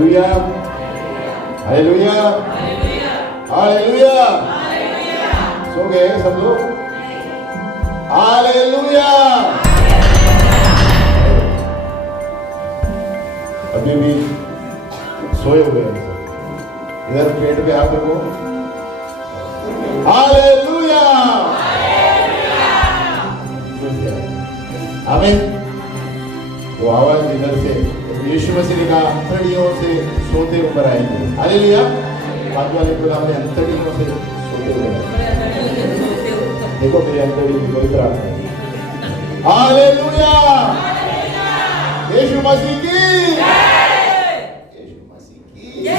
Hallelujah, hallelujah, hallelujah. सो गए सब लोग? हालेलुया। अभी भी सोए हुए हैं सब। इधर पेट पे हाथ रखो। हालेलुया, आमीन। वो आवाज इधर से यीशु मसीह ने कहा अंतड़ियों से सोते ऊपर आएंगे। हालेलुया। बात वाले को हमने अंतड़ियों से सोते हुए देखो मेरी अंतड़ी की कोई प्रार्थना नहीं। हालेलुया, यीशु मसीह की जय, यीशु मसीह की जय,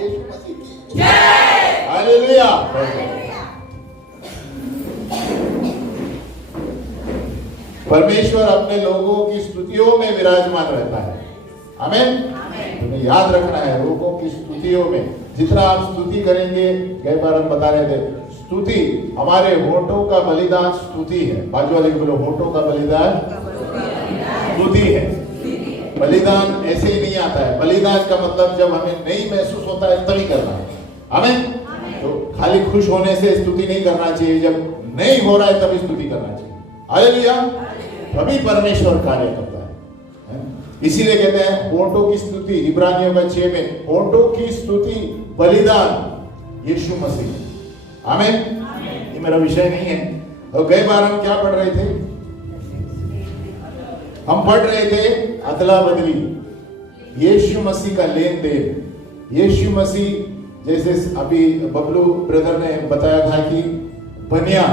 यीशु मसीह की जय। हालेलुया। परमेश्वर अपने लोगों की स्तुतियों में विराजमान रहता है। आमीन। तुम्हें याद रखना है लोगों की स्तुतियों में जितना आप स्तुति करेंगे, कई बार हम बता रहे थे स्तुति हमारे होठों का बलिदान स्तुति है। बाजू वाले को बोलो होठों का बलिदान स्तुति है। बलिदान ऐसे ही नहीं आता है। बलिदान का मतलब जब हमें नहीं महसूस होता है तभी करना है। आमीन। तो खाली खुश होने से स्तुति नहीं करना चाहिए, जब नहीं हो रहा है तभी स्तुति करना चाहिए। हालेलुया। तभी परमेश्वर कार्य करता है। इसीलिए कहते हैं होठों की स्तुति, इब्रानियों का 6 में होठों की स्तुति बलिदान यीशु मसीह। आमीन। ये मेरा विषय नहीं है। और कई बार हम क्या पढ़ रहे थे? हम पढ़ रहे थे अदला बदली, यीशु मसीह का लेन देन। यीशु मसीह जैसे अभी बबलू ब्रदर ने बताया था कि बनिया,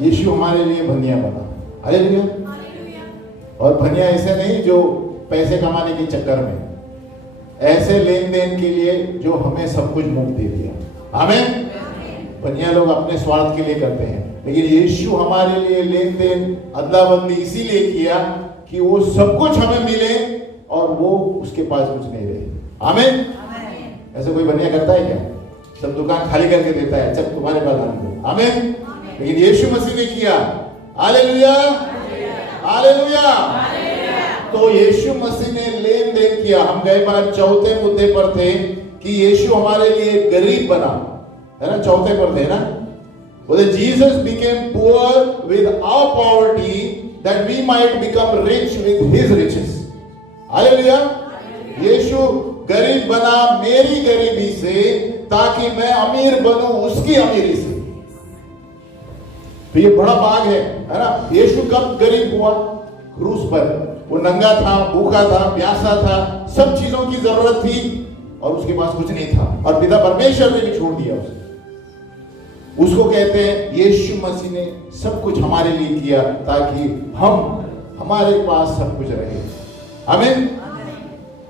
यीशु हमारे लिए बनिया बना। हालेलुया। और बनिया ऐसे नहीं जो पैसे कमाने के चक्कर में, ऐसे लेन देन के लिए जो हमें सब कुछ मुफ्त दे दिया। आमीन। बनिया लोग अपने स्वार्थ के लिए करते हैं, लेकिन यीशु हमारे लिए लेन देन अदला बदली इसीलिए किया कि वो सब कुछ हमें मिले और वो उसके पास कुछ नहीं रहे। आमीन। ऐसे कोई बनिया करता है क्या? सब दुकान खाली करके देता है, चल तुम्हारे पास आने दो। आमीन। लेकिन यीशु मसीह ने किया। Hallelujah, hallelujah. तो यीशु मसीह ने लेन देन किया। हम गए बार चौथे मुद्दे पर थे कि यीशु हमारे लिए गरीब बना, है ना? चौथे पर थे ना? बोले Jesus became poor with our poverty that we might become rich with his riches. Hallelujah. यीशु गरीब बना मेरी गरीबी से ताकि मैं अमीर बनूं उसकी अमीरी से। तो ये बड़ा भाग है ना? यीशु कब गरीब हुआ? क्रूस पर। वो नंगा था, भूखा था, प्यासा था, सब चीजों की जरूरत थी और उसके पास कुछ नहीं था, और पिता परमेश्वर ने भी छोड़ दिया उसे। उसको कहते हैं यीशु मसीह ने सब कुछ हमारे लिए किया ताकि हमारे पास सब कुछ रहे। आमीन।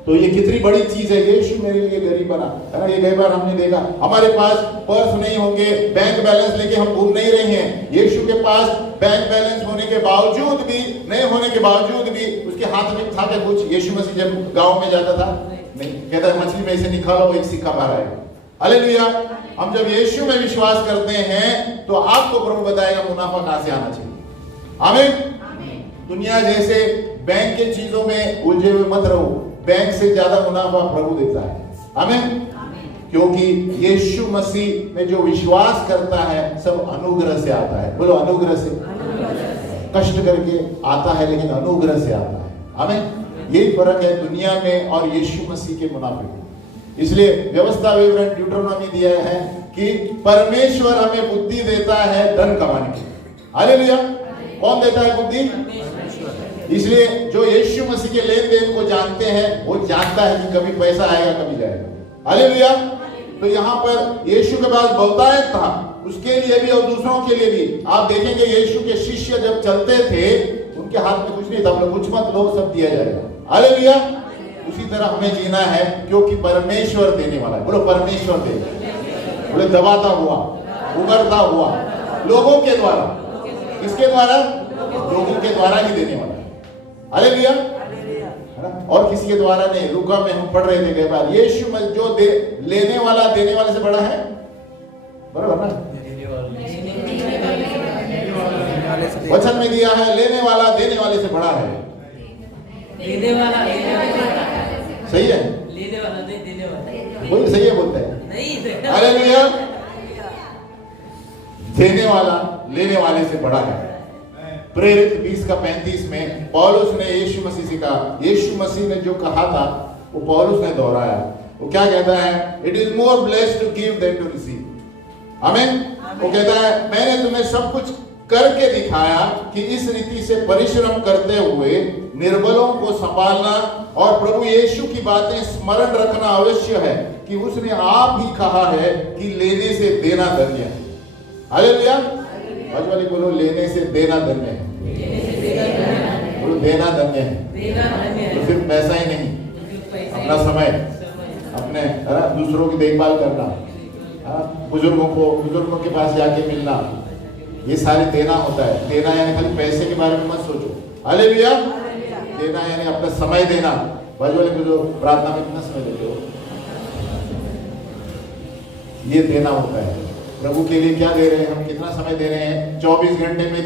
तो ये कितनी बड़ी चीज है, यीशु मेरे लिए गरीब बना, है ना? ये कई बार हमने देखा हमारे पास पर्स नहीं होंगे, बैंक बैलेंस लेके हम घूम नहीं रहे हैं। यीशु के पास बैंक बैलेंस होने के बावजूद भी, नहीं होने के बावजूद भी उसके हाथ में था क्या कुछ? यीशु मसीह जब गांव में जाता था नहीं, कहता है मछली में से निकालो, एक सिक्का मारा है। हालेलुया। हम जब यीशु में विश्वास करते हैं तो आपको प्रभु बताएगा मुनाफा कहां से आना चाहिए। आमीन। दुनिया जैसे बैंक के चीजों में उलझे हुए मत रहो। बैंक से ज्यादा मुनाफा प्रभु देता है। आमीन। क्योंकि यीशु मसीह में जो विश्वास करता है सब अनुग्रह से आता है। बोलो अनुग्रह से। कष्ट करके आता है लेकिन अनुग्रह से आता है। आमीन। यही फर्क है दुनिया में और यीशु मसीह के मुनाफे में। इसलिए व्यवस्था विवरण ड्यूटरोनॉमी दिया है कि परमेश्वर हमें बुद्धि देता है धन कमाने की। हालेलुया। कौन देता है बुद्धि? इसलिए जो यीशु मसीह के लेन देन को जानते हैं वो जानता है कि कभी पैसा आएगा कभी जाएगा। हालेलुया। तो यहाँ पर यीशु के पास बहुतायत था, उसके लिए भी और दूसरों के लिए भी। आप देखेंगे यीशु के शिष्य जब चलते थे उनके हाथ में कुछ नहीं था, कुछ मत लो सब दिया जाएगा। हालेलुया। उसी तरह हमें जीना है क्योंकि परमेश्वर देने वाला है। बोलो परमेश्वर देगा। बोले दबाता हुआ, उभरता हुआ, लोगों के द्वारा। किसके द्वारा? लोगों के द्वारा ही देने वाला है। हालेलुया। और किसी के द्वारा नहीं। लूका में हम पढ़ रहे थे कई बार यीशु जो लेने वाला देने वाले से बड़ा है। बराबर ना? वचन में दिया है लेने वाला देने वाले से बड़ा है। सही है, लेने वाला नहीं, देने वाला। वही सही है बोलते हैं। नहीं, हालेलुया। देने वाला लेने वाले से बड़ा है। प्रेरित 20:35 में पौलुस ने यीशु मसीह से कहा, यीशु मसीह ने जो कहा था वो पौलुस ने दोहराया। वो क्या कहता है? It is more blessed to give than to receive. आमीन। वो कहता है मैंने तुम्हें सब कुछ करके दिखाया कि इस रीति से परिश्रम करते हुए निर्बलों को संभालना और प्रभु यीशु की बातें स्मरण रखना आवश्यक है कि उसने आप ही कहा है कि लेने से देना धन्य है। हालेलुया। आज वाले बोलो लेने से देना धन्य है। बोलो देना धन्य है। तो सिर्फ पैसा ही नहीं, अपना समय, अपने दूसरों की देखभाल करना, बुजुर्गों के पास जाके मिलना, ये सारे देना होता है। देना यानी खाली पैसे के बारे में मत सोचो। हालेलुया। देना यानी अपना समय देना। बाजू वाले को जो प्रार्थना में कितना समय देते हो, ये देना होता है। प्रभु के लिए क्या दे रहे हैं हम? कितना समय दे रहे हैं? 24 घंटे में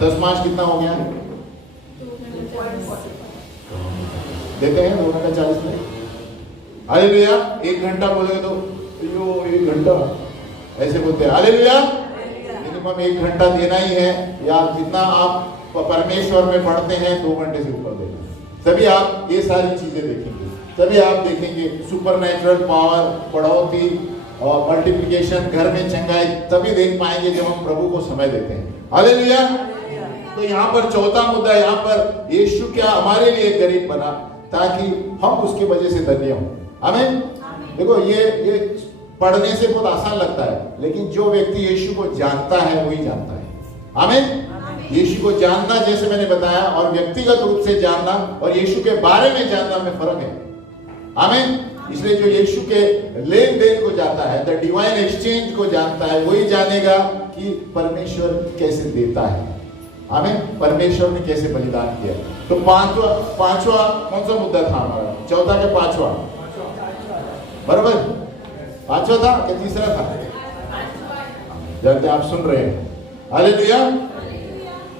10 मास कितना हो गया? देते हैं 2 घंटा 40 मिनट। हालेलुया। 1 घंटा बोलेंगे तो यो 1 घंटा ऐसे बोलते हैं। हालेलुया। मिनिमम 1 घंटा देना ही है। या जितना आप परमेश्वर में पढ़ते हैं 2 घंटे से ऊपर देना। तभी आप ये सारी चीजें देखेंगे, तभी आप देखेंगे सुपरनैचुरल पावर, बढ़ोतरी और मल्टीप्लिकेशन, घर में चंगाई तभी देख पाएंगे जब हम प्रभु को समय देते हैं। हालेलुया। तो यहाँ पर चौथा मुद्दा, यहाँ पर यीशु क्या हमारे लिए गरीब बना ताकि हम उसकी वजह से धन्य हों। आमीन। देखो ये पढ़ने से बहुत आसान लगता है, लेकिन जो व्यक्ति यीशु को जानता है वही जानता है। आमीन। यीशु को जानना, जैसे मैंने बताया, और व्यक्तिगत रूप से जानना और यीशु के बारे में जानना में फर्क है। आमीन। इसलिए जो यीशु के लेन देन को जाता है, द डिवाइन एक्सचेंज को जानता है, वही जानेगा कि परमेश्वर कैसे देता है। आमीन। परमेश्वर ने कैसे बलिदान किया। तो पांचवा कौन सा मुद्दा था हमारा? चौथा के पांचवा? बराबर, पांचवा था कि तीसरा था? जल्दी आप सुन रहे हैं। हालेलुया।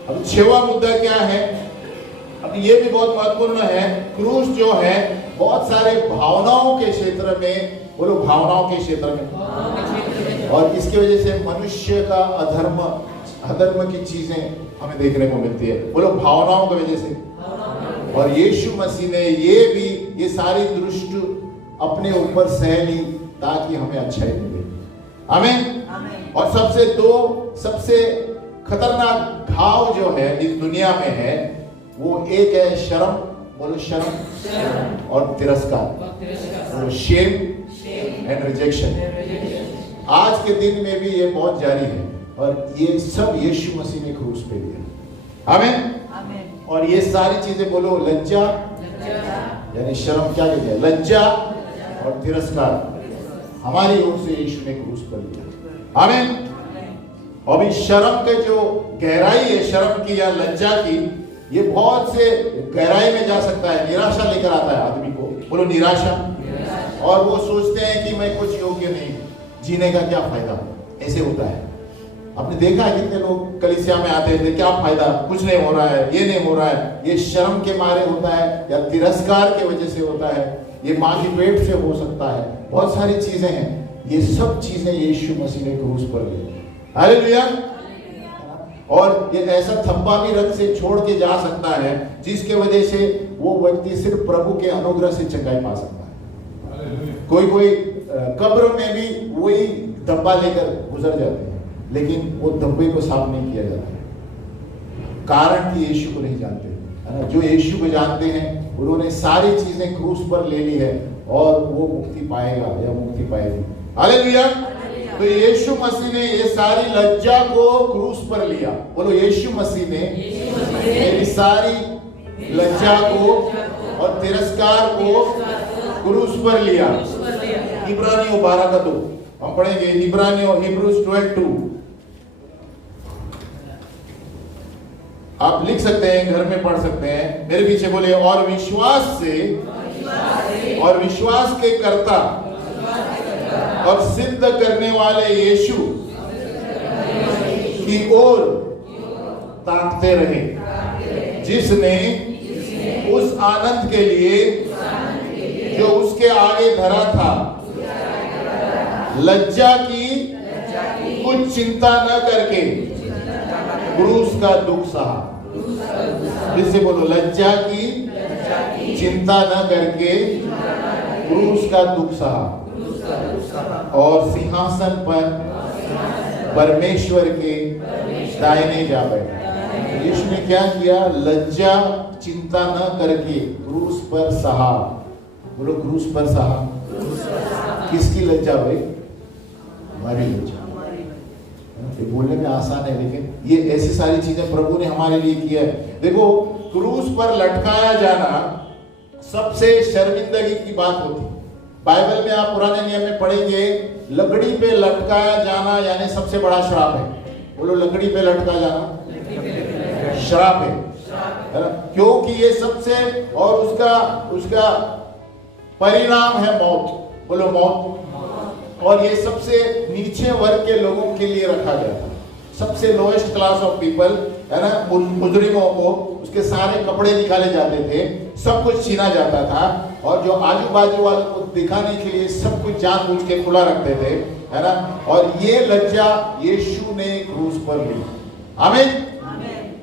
अब 6वां मुद्दा क्या है? अब ये भी बहुत महत्वपूर्ण है। क्रूस जो है बहुत सारे भावनाओं के क्षेत्र में, बोलो भावनाओं के क्षेत्र में, और इसकी वजह से मनुष्य का अधर्म की चीजें हमें देखने को मिलती है। बोलो भावनाओं की वजह से। और यीशु मसीह ने ये सारी दृष्टि अपने ऊपर सह ली ताकि हमें अच्छाई मिले। आमीन। और सबसे खतरनाक घाव जो है इस दुनिया में है वो एक है शर्म। बोलो शर्म और तिरस्कार, शेम एंड रिजेक्शन। आज के दिन में भी ये बहुत जारी है और ये सब यीशु मसीह ने क्रूस पे लिया। आमीन। और ये सारी चीजें, बोलो लज्जा यानी शर्म, क्या कहते हैं? लज्जा और तिरस्कार हमारी ओर से यीशु ने क्रूस पर लिया। आमीन। और इस शर्म के जो गहराई है, शर्म की या लज्जा की, ये बहुत से गहराई में जा सकता है। निराशा लेकर आता है आदमी को। बोलो निराशा। और वो सोचते हैं कि मैं कुछ योग्य नहीं, जीने का क्या फायदा, ऐसे होता है। आपने देखा है कितने लोग कलीसिया में आते थे, क्या फायदा, कुछ नहीं हो रहा है, ये नहीं हो रहा है। ये शर्म के मारे होता है या तिरस्कार के वजह से होता है, ये माँ की पेट से हो सकता है, बहुत सारी चीजें हैं। ये सब चीजें यीशु मसीह ने क्रूस पर ली। हालेलुया। और ये ऐसा थप्पा भी रथ से छोड़ के जा सकता है जिसके वजह से वो व्यक्ति सिर्फ प्रभु के अनुग्रह से चंगाई पा सकता है। कोई कब्र में भी वही धब्बा लेकर गुजर जाते हैं, लेकिन वो धब्बे को साफ नहीं किया जाता, कारण कि यीशु को नहीं जानते, है ना। जो यीशु को जानते हैं उन्होंने सारी चीजें क्रूस पर ले ली है और वो मुक्ति पाएगा या मुक्ति पाएगी। हालेलुया। तो यीशु मसीह ने ये सारी लज्जा को क्रूस पर लिया। बोलो यीशु मसीह ने ये सारी लज्जा को और तिरस्कार को क्रूस पर लिया। इब्रानियों 12:2 हम पढ़ेंगे। हिब्रूज 12:2 आप लिख सकते हैं, घर में पढ़ सकते हैं, मेरे पीछे बोले। और विश्वास के कर्ता और सिद्ध करने वाले यीशु की ओर ताकते रहे, जिसने उस आनंद के लिए जो उसके आगे धरा था, लज्जा की कुछ चिंता न करके क्रूस का दुख सहा। जिससे बोलो, लज्जा की चिंता न करके क्रूस का दुख सहा और सिंहासन पर परमेश्वर के दाहिने जा बैठा। यीशु ने क्या किया? लज्जा चिंता न करके क्रूस पर सहा। बोलो, क्रूस पर सहा। किसकी लज्जा भाई? हमारी लज्जा। ये बोलने में आसान है, लेकिन ये ऐसी सारी चीजें प्रभु ने हमारे लिए किया है। देखो, क्रूस पर लटकाया जाना सबसे शर्मिंदगी की बात होती है। बाइबल में आप पुराने नियम में पढ़ेंगे, लकड़ी पे लटकाया जाना यानी सबसे बड़ा श्राप है। बोलो, लकड़ी पे लटका जाना श्राप है ना? क्योंकि ये सबसे, और उसका परिणाम है मौत। बोलो, मौत। और ये सबसे नीचे वर्ग के लोगों के लिए रखा गया था, सबसे लोएस्ट क्लास ऑफ पीपल, है ना? मुजरिमों को उसके सारे कपड़े निकाले जाते थे, सब कुछ छीना जाता था, और जो आजू बाजू वालों को दिखाने के लिए सब कुछ जानबूझ के खुला रखते थे, है ना? और ये लज्जा यीशु ने क्रूस पर ली। आमीन।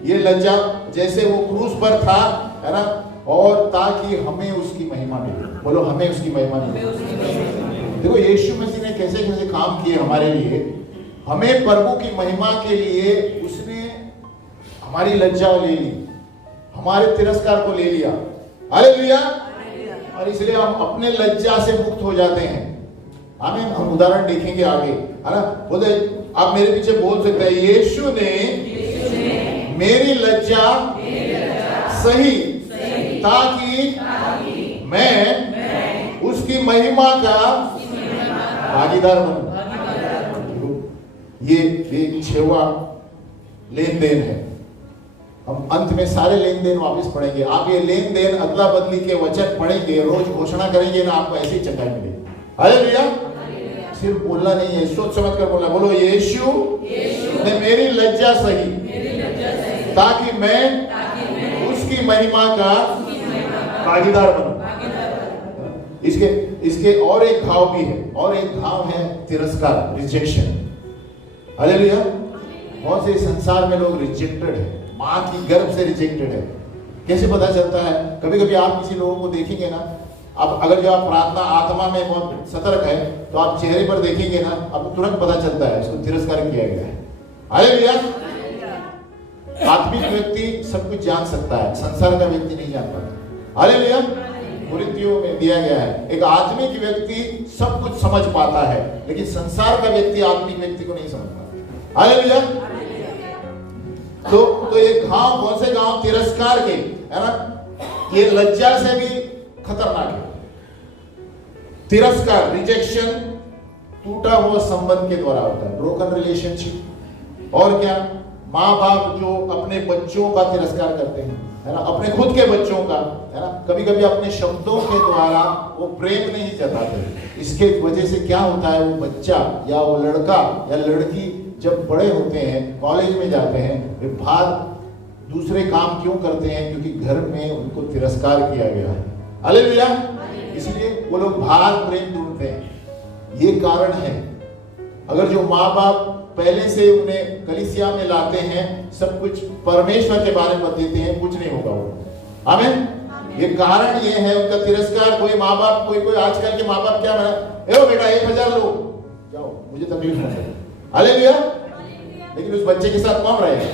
ये लज्जा जैसे वो क्रूस पर था, है ना? और ताकि हमें उसकी महिमा मिले। बोलो, हमें उसकी महिमा मिले। देखो, यीशु मसीह ने कैसे कैसे काम किए हमारे लिए। हमें प्रभु की महिमा के लिए उसने हमारी लज्जा ले ली, हमारे तिरस्कार को ले लिया। हालेलुया। और इसलिए हम अपने लज्जा से मुक्त हो जाते हैं। आमीन। हम उदाहरण देखेंगे आगे, है ना? बोले, आप मेरे पीछे बोल सकते हैं, यीशु ने मेरी लज्जा सही ताकि मैं उसकी महिमा का भागीदार बनूं। ये एक 6वां लेन देन है। हम अंत में सारे लेन देन वापस पढ़ेंगे। आप ये लेन देन अदला बदली के वचन पढ़ेंगे, रोज घोषणा करेंगे ना, आपको ऐसी चंगाई मिलेगी। हालेलुया। सिर्फ बोलना नहीं है, सोच समझ कर बोलना। बोलो, यीशु ने मेरी लज्जा सही ताकि मैं उसकी महिमा का भागीदार बनूं। इसके और एक घाव भी है, और एक घाव है तिरस्कार, रिजेक्शन। हालेलुया। बहुत से संसार में लोग रिजेक्टेड है, माँ की गर्भ से रिजेक्टेड है। कैसे पता चलता है? कभी कभी आप किसी लोगों को देखेंगे ना, अब अगर जो आप प्रार्थना आत्मा में बहुत सतर्क है, तो आप चेहरे पर देखेंगे ना, आपको तुरंत पता चलता है इसको तिरस्कार किया गया है। हालेलुया। आत्मिक व्यक्ति सब कुछ जान सकता है, संसार का व्यक्ति नहीं जान पाता। हालेलुया। कुरिन्थियों में दिया गया है, एक आत्मिक व्यक्ति सब कुछ समझ पाता है, लेकिन संसार का व्यक्ति आत्मिक व्यक्ति को नहीं समझ पाता। हालेलुया। तो ये घाव, कौन से घाव? तिरस्कार के, है ना? ये लज्जा से भी खतरनाक है। तिरस्कार, रिजेक्शन, टूटा हुआ संबंध के द्वारा होता है, ब्रोकन रिलेशनशिप। और क्या? माँ बाप जो अपने बच्चों का तिरस्कार करते हैं, है ना? अपने खुद के बच्चों का, है ना? कभी कभी अपने शब्दों के द्वारा वो प्रेम नहीं जताते। इसके वजह से क्या होता है? वो बच्चा या वो लड़का या लड़की जब बड़े होते हैं, कॉलेज में जाते हैं, वे बाहर दूसरे काम क्यों करते हैं? क्योंकि घर में उनको तिरस्कार किया गया है। हालेलुया। इसलिए वो लोग बाहर प्रेम ढूंढते हैं। ये कारण है। अगर जो माँ बाप पहले से उन्हें कलीसिया में लाते हैं, सब कुछ परमेश्वर के बारे में बताते हैं, कुछ नहीं होगा वो। आमीन। ये कारण ये है उनका तिरस्कार। कोई माँ बाप, कोई आजकल के माँ बाप क्या बना, ए बेटा 1000 लो, जाओ, मुझे तकलीफ ना है। हालेलुया। लेकिन उस बच्चे के साथ कौन रहेगा?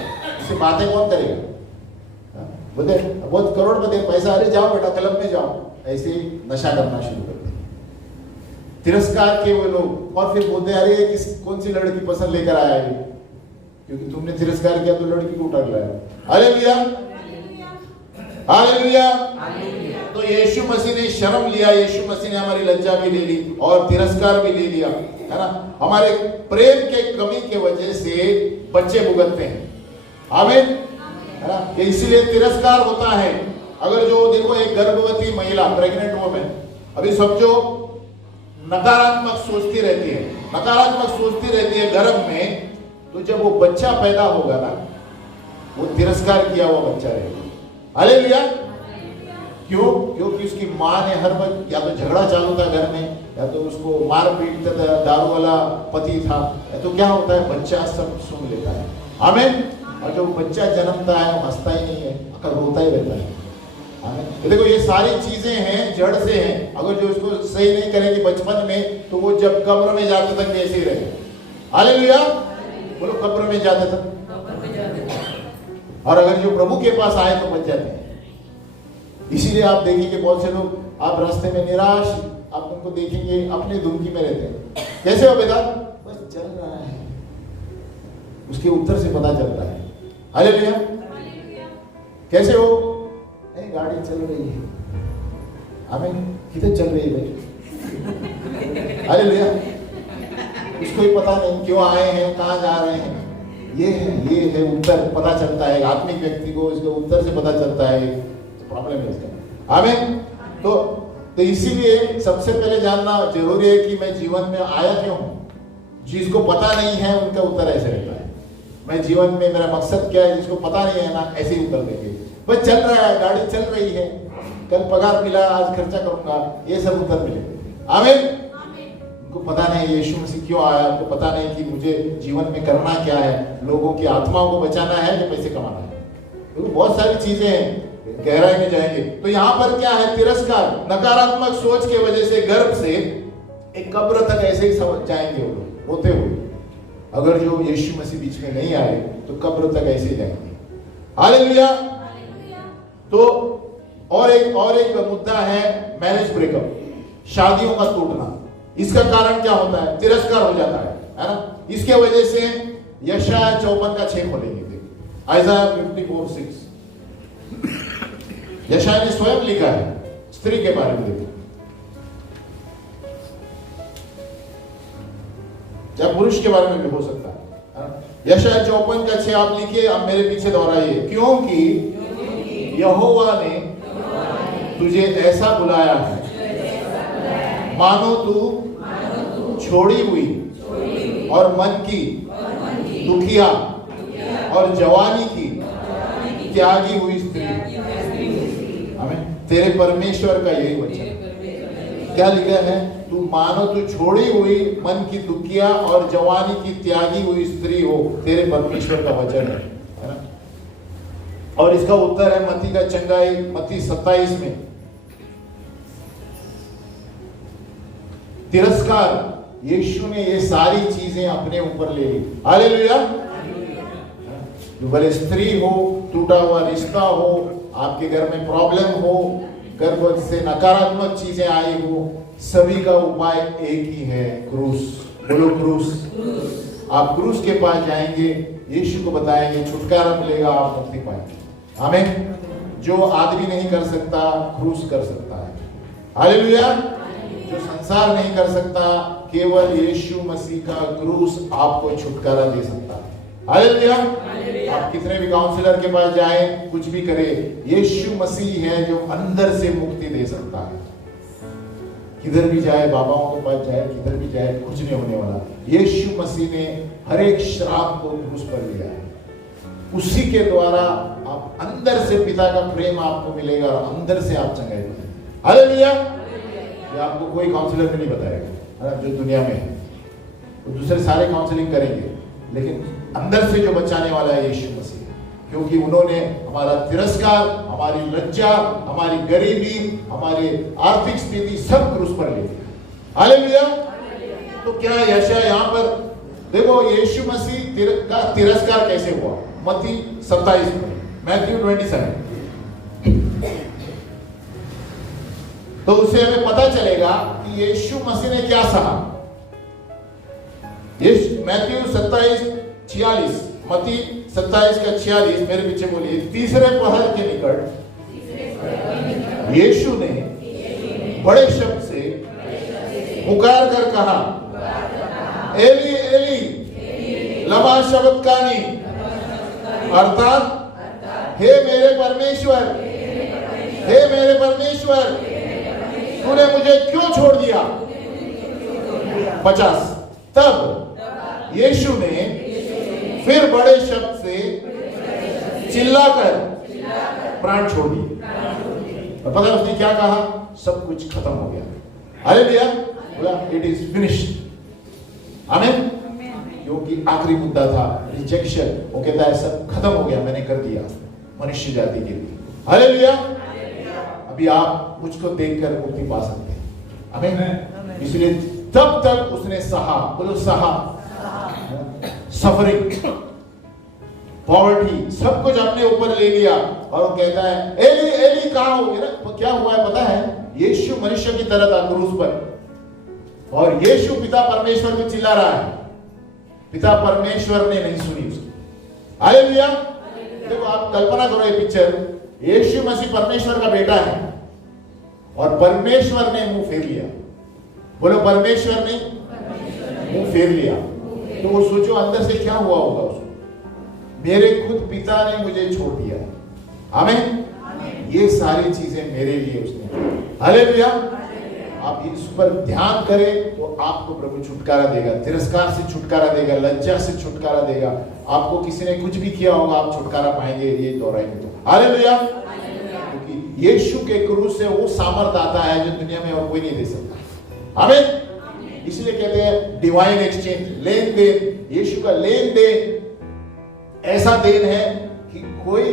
उससे बातें कौन करेगा? बोलते बहुत करोड़पति पैसा, अरे जाओ बेटा क्लब में जाओ, ऐसे ही नशा करना शुरू करते हैं। तिरस्कार के वो लोग, और फिर बोलते हैं, अरे कौन सी लड़की पसंद लेकर आया है, क्योंकि तुमने तिरस्कार किया तो लड़की को उठा लाया। हालेलुया। हालेलुया। तो यीशु मसीह ने शर्म लिया, यीशु मसीह ने हमारी लज्जा भी ले ली और तिरस्कार भी ले लिया, है ना? हमारे प्रेम के कमी के वजह से बच्चे भुगतते हैं। आमीन, है ना? इसलिए तिरस्कार होता है। अगर जो देखो, एक गर्भवती महिला, प्रेग्नेंट वुमन, अभी समझो नकारात्मक सोचती रहती है, नकारात्मक सोचती रहती है गर्भ में, तो जब वो बच्चा पैदा होगा ना, वो तिरस्कार किया हुआ बच्चा रहेगा। हालेलुया। क्यों? क्योंकि उसकी माँ ने हर वक्त या तो झगड़ा चालू था घर में, या तो उसको मार पीट था, दारू वाला पति था, या तो क्या होता है बच्चा सब सुन लेता है। आमीन। और जो बच्चा जन्मता है वो हंसता ही नहीं है, अगर रोता ही रहता है। आमीन। देखो ये सारी चीजें हैं जड़ से हैं, अगर जो इसको सही नहीं करेगी बचपन में तो वो जब कब्र में जाते तक भी ऐसे ही रहेगा। हालेलुया। बोलो कब्र में जाते तक। और अगर जो प्रभु के पास आए तो बच जाते हैं। इसीलिए आप देखेंगे बहुत से लोग आप रास्ते में निराश, आप उनको देखेंगे अपने धुनकी में रहते हैं। कैसे हो बेटा? बस चल रहा है। उसके उत्तर से पता चलता है। हालेलुया। कैसे हो? गाड़ी चल रही है। आमीन। किधर चल रही है भाई? हालेलुया। उसको ही पता नहीं क्यों आए हैं, कहाँ जा रहे हैं। ये है उत्तर पता चलता है आत्मिक व्यक्ति को, इसके उत्तर से पता चलता है प्रॉब्लम है इसका। आमीन। तो इसीलिए सबसे पहले जानना जरूरी है कि मैं जीवन में आया क्यों हूं। जिसको पता नहीं है उनका उत्तर ऐसे रहता है, मैं जीवन में मेरा मकसद क्या है, जिसको पता नहीं है ना ऐसे ही उत्तर देंगे, बस चल रहा है, गाड़ी चल रही है, कल पगार मिला, आज खर्चा करूंगा, ये सब उत्तर मिलेंगे। आमीन। उनको पता नहीं यीशु मसीह क्यों आया, उनको पता नहीं कि मुझे जीवन में करना क्या है, लोगों की आत्माओं को बचाना है या पैसे कमाना है। तो बहुत सारी चीजें हैं, गहराई में जाएंगे। तो यहाँ पर क्या है? तिरस्कार, नकारात्मक सोच के वजह से गर्भ से एक कब्र तक ऐसे ही समझ जाएंगे वो लोग होते हुए। अगर जो यीशु मसीह बीच में नहीं आए तो कब्र तक ऐसे ही जाएंगे। हालेलुया। तो और एक मुद्दा है मैरिज ब्रेकअप, शादियों का टूटना। इसका कारण क्या होता है? तिरस्कार हो जाता है ना। इसके वजह से यशाया 54 का 6 खोलेंगे, आइज़ाया 54:6। यशाया ने स्वयं लिखा है स्त्री के बारे में। देखो या पुरुष के बारे में भी हो सकता है। यशाया 54 का 6 आप लिखिए, अब मेरे पीछे दोहराइए। क्योंकि यहोवा ने तुझे ऐसा बुलाया है मानो तू छोड़ी हुई और मन की दुखिया और जवानी की त्यागी हुई स्त्री। हमें तेरे परमेश्वर का यही वचन क्या लिखा है? तू मानो तू छोड़ी हुई मन की दुखिया और जवानी की त्यागी हुई स्त्री हो, तेरे परमेश्वर का वचन है ना। और इसका उत्तर है मत्ती का चंगाई, मत्ती 27 में। तिरस्कार, यीशु ने ये सारी चीजें अपने ऊपर ले ली। हालेलुया। भले स्त्री हो, टूटा हुआ रिश्ता हो, आपके घर में प्रॉब्लम हो, गर्भ से नकारात्मक चीजें आई हो, सभी का उपाय एक ही है, क्रूस। बोलो क्रूस। आप क्रूस के पास जाएंगे, यीशु को बताएंगे, छुटकारा मिलेगा, आप मुक्ति पाएंगे। आमीन। जो आदमी नहीं कर सकता क्रूस कर सकता है। हालेलुया। जो संसार नहीं कर सकता, केवल यीशु मसीह का क्रूस आपको छुटकारा दे सकता है। हालेलुया। आप कितने भी काउंसलर के पास जाएं, कुछ भी करें, यीशु मसीह है जो अंदर से मुक्ति दे सकता है। किधर भी जाए, बाबाओं के पास जाए, किधर भी जाए, कुछ नहीं होने वाला। यीशु मसीह ने हर एक श्राप को क्रूस पर लिया है। उसी के द्वारा आप अंदर से पिता का प्रेम आपको मिलेगा और अंदर से आप चंगाई पाएंगे। हालेलुया। ये आपको कोई काउंसलर भी नहीं बताएगा जो दुनिया में है। तो दूसरे सारे काउंसलिंग करेंगे, लेकिन अंदर से जो बचाने वाला है यीशु मसीह, क्योंकि उन्होंने हमारा तिरस्कार, हमारी लज्जा, हमारी गरीबी, हमारी आर्थिक स्थिति सब क्रूस पर ले ली। हालेलुया। तो क्या यशाया यहाँ पर देखो यीशु मसीह का तिरस्कार कैसे हुआ? मत्ती 27 में, मैथ्यू 27। तो उससे हमें पता चलेगा कि यीशु मसीह ने क्या सहा। मैथ्यू 27:46, मत्ती 27 का 46, मेरे पीछे बोलिए। तीसरे पहर के निकट यीशु ने बड़े शब्द से पुकार कर कहा, एली एली लमा शबक्तानी, अर्थात हे मेरे परमेश्वर, हे मेरे परमेश्वर, तूने मुझे क्यों छोड़ दिया। 50। तब यीशु ने फिर बड़े शब्द से चिल्लाकर प्राण छोड़ दिए। और पता है उसने क्या कहा? सब कुछ खत्म हो गया। हालेलुया, बोला इट इज फिनिश्ड। आमीन। क्योंकि आखिरी मुद्दा था रिजेक्शन। वो कहता है सब खत्म हो गया, मैंने कर दिया मनुष्य जाति के लिए। हालेलुया। अभी आप मुझको देखकर मुक्ति पा सकते हैं। आमीन। इसलिए तब तक उसने सहा, बोलो सहा, सफरिंग, पॉवर्टी, सब कुछ अपने ऊपर ले लिया। और वो कहता है एली एली कहाँ हो गया ना? तो क्या हुआ है पता है? यीशु मनुष्य की तरह था क्रूस पर, और यीशु पिता परमेश्वर को चिल्ला रहा है। पिता परमेश्वर ने नहीं सुनी उसकी। हालेलुया। देखो आप कल्पना करो ये पिक्चर, यीशु मसीह परमेश्वर का बेटा है और परमेश्वर ने मुंह फेर लिया। बोलो परमेश्वर ने मुंह फेर लिया। तो वो सोचो अंदर से क्या हुआ होगा उसको। मेरे खुद पिता ने मुझे छोड़ दिया। आमीन। ये सारी चीजें मेरे लिए उसने। हालेलुया। आप इस पर ध्यान करें तो आपको प्रभु छुटकारा देगा, तिरस्कार से छुटकारा देगा, लज्जा से छुटकारा देगा। आपको किसी ने कुछ भी किया होगा आप छुटकारा पाएंगे ये दोहराएंगे तो। हालेलुया। क्योंकि यीशु के क्रूस से वो सामर्थ आता है जो दुनिया में और कोई नहीं दे सकता। आमीन। इसलिए कहते हैं डिवाइन एक्सचेंज, लेन देन। यीशु का लेन देन ऐसा देन है कि कोई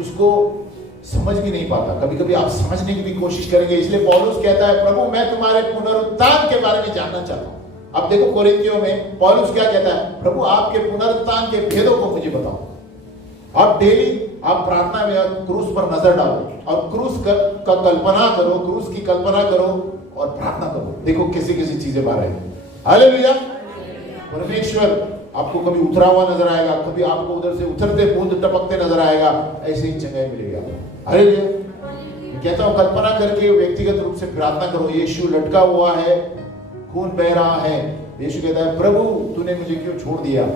उसको समझ भी नहीं पाता। कभी कभी आप समझने की भी कोशिश करेंगे। इसलिए पौलुस कहता है प्रभु मैं तुम्हारे पुनरुत्थान के बारे में जानना चाहता हूं। अब देखो कोरिन्थियों में पौलुस क्या कहता है? प्रभु आपके पुनरुत्थान के भेदों को मुझे बताओ। आप डेली आप प्रार्थना में क्रूस पर नजर डालो और क्रूस का कल्पना करो, क्रूस की कल्पना करो और प्रार्थना करो। देखो कैसी कैसी चीजें बाहर आएंगी। हालेलुया। परमेश्वर आपको कभी उतरा हुआ नजर आएगा, कभी आपको उधर से उतरते बूंद टपकते नजर आएगा। ऐसे ही जगह मिलेगा। हालेलुया। कहता हूं कल्पना करके व्यक्तिगत रूप से प्रार्थना करो। यीशु लटका हुआ है, खून बह रहा है। यीशु कहता है प्रभु तूने मुझे क्यों छोड़ दिया?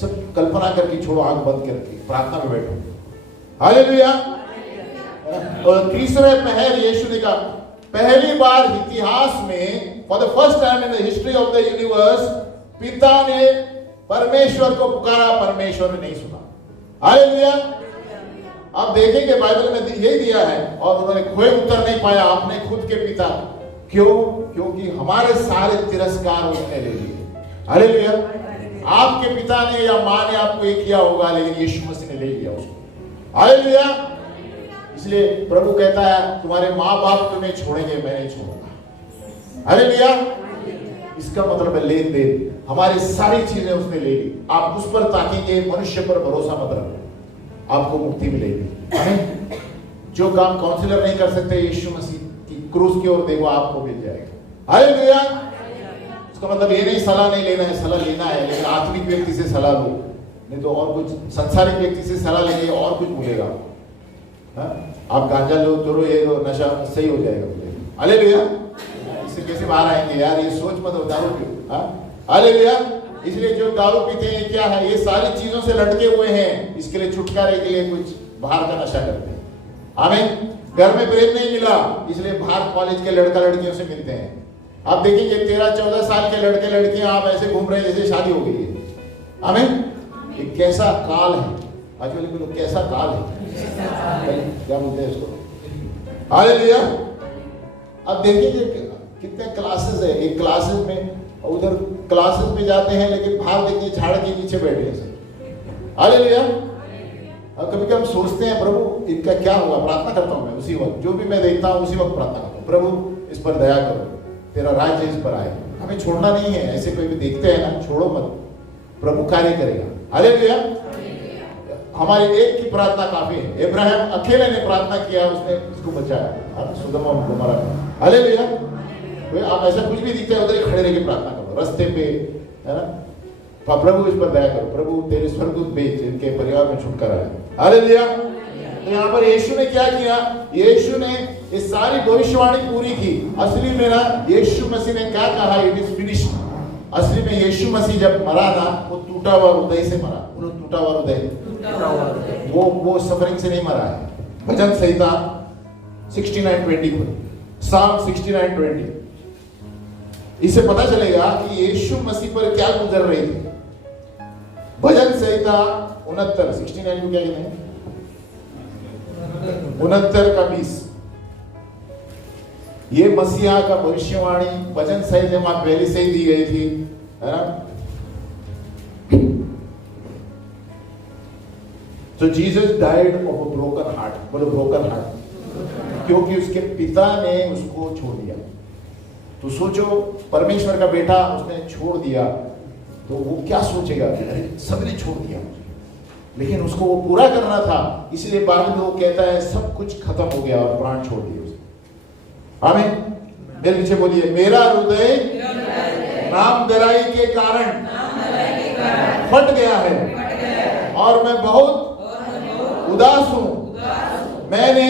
सब कल्पना करके छोड़ो, आंख बंद करके प्रार्थना में बैठो। हालेलुया। और तीसरे पहर यीशु ने कहा पहली बार इतिहास में, for the first time in the history of the universe, पिता ने परमेश्वर को पुकारा, परमेश्वर ने नहीं सुना। हालेलुया। आप देखेंगे बाइबल में यही दिया है। और उन्होंने कोई उत्तर नहीं पाया अपने खुद के पिता। क्यों? क्योंकि हमारे सारे तिरस्कार उसने ले लिए। हालेलुया। आपके पिता ने या मां ने आपको ये किया होगा, लेकिन यीशु मसीह ने ले लिया उसको। हालेलुया। इसलिए प्रभु कहता है तुम्हारे माँ बाप तुम्हें छोड़ेंगे, मैं नहीं छोड़ूंगा। हालेलुया। इसका मतलब है लेन देन। हमारी सारी चीजें उसने ले ली। आप उस पर ताकेंगे, मनुष्य पर भरोसा मत रखो, आपको मुक्ति मिलेगी। आमीन। जो काम काउंसलर नहीं कर सकते यीशु मसीह की क्रूस की ओर देखो, आपको मिल जाएगा। हालेलुया। इसका मतलब ये नहीं सलाह नहीं लेना है, सलाह लेना है, लेकिन आत्मिक व्यक्ति से सलाह लो, नहीं तो और कुछ संसारिक व्यक्ति से सलाह लेंगे और कुछ बोलेगा। आप गांजा लो तो ये नशा सही हो जाएगा। हालेलुया। इससे कैसे बाहर आएंगे यार? ये सोच मत दारू पियो। हालेलुया। इसलिए जो दारू पीते हैं क्या है? ये सारी चीजों से लटके हुए हैं। इसके लिए छुटकारे के लिए कुछ बाहर का नशा करते हैं। आमीन। घर में प्रेम नहीं मिला इसलिए बाहर कॉलेज के लड़का लड़कियों से मिलते हैं। आप देखेंगे 13-14 साल के लड़के लड़कियां आप ऐसे घूम रहे हैं जैसे शादी हो गई है। आमीन। ये कैसा काल है? आज वाले बोलो कैसा काल है? क्या बोलते हैं इसको? हालेलुया। अब देखिए कितने क्लासेस है। एक क्लासेस में उधर क्लासेस में जाते हैं लेकिन बाहर देखिए झाड़ के नीचे बैठे हैं। हालेलुया। अब कभी कभी सोचते हैं प्रभु इनका क्या होगा? प्रार्थना करता हूं मैं उसी वक्त, जो भी मैं देखता हूं उसी वक्त प्रार्थना करता हूं, प्रभु इस पर दया करो, तेरा राज्य इस पर आए। हमें छोड़ना नहीं है। ऐसे कोई भी देखते हैं ना, छोड़ो मत, प्रभु कार्य करेगा। हालेलुया। हमारे एक की प्रार्थना काफी है। इब्राहिम अकेले ने प्रार्थना किया, उसने उसको बचाया सुदमा और गुमरा। हालेलुया। आप ऐसा कुछ भी दिखता है उधर ही खड़े रह के प्रार्थना करो रास्ते पे, है ना? प्रभु इस पर दया करो, प्रभु तेरे स्वर्गदूत भेज इनके परिवार में छुटकारा है। हालेलुया। तो यहाँ पर यीशु ने क्या किया? यीशु ने ये सारी भविष्यवाणी पूरी की। असली में ना यीशु मसीह ने क्या कहा? It is finished. असली में यीशु मसीह जब मरा ना, वो टूटा हुआ हृदय से मरा। टूटा हुआ हृदय, वो सफरिंग से नहीं मरा है। भजन संहिता 69:20, साम 69:20, इससे पता चलेगा कि यीशु मसीह पर क्या गुजर रही थी। भजन संहिता 69 69 को क्या कहते हैं? 69 का 20। ये मसीहा का भविष्यवाणी वचन संहिता में पहले से ही दी गई थी, है ना। So Jesus died of a broken heart, बोलो broken heart, क्योंकि उसके पिता ने उसको छोड़ दिया। तो सोचो परमेश्वर का बेटा उसने छोड़ दिया तो वो क्या सोचेगा, अरे सबने छोड़ दिया मुझे, लेकिन उसको वो पूरा करना था, इसलिए बाद में वो कहता है सब कुछ खत्म हो गया और प्राण छोड़ दिए उसने। आमीन। मेरे पीछे बोलिए, मेरा हृदय नामधराई के कारण फट गया है और मैं बहुत उदास हूं। मैंने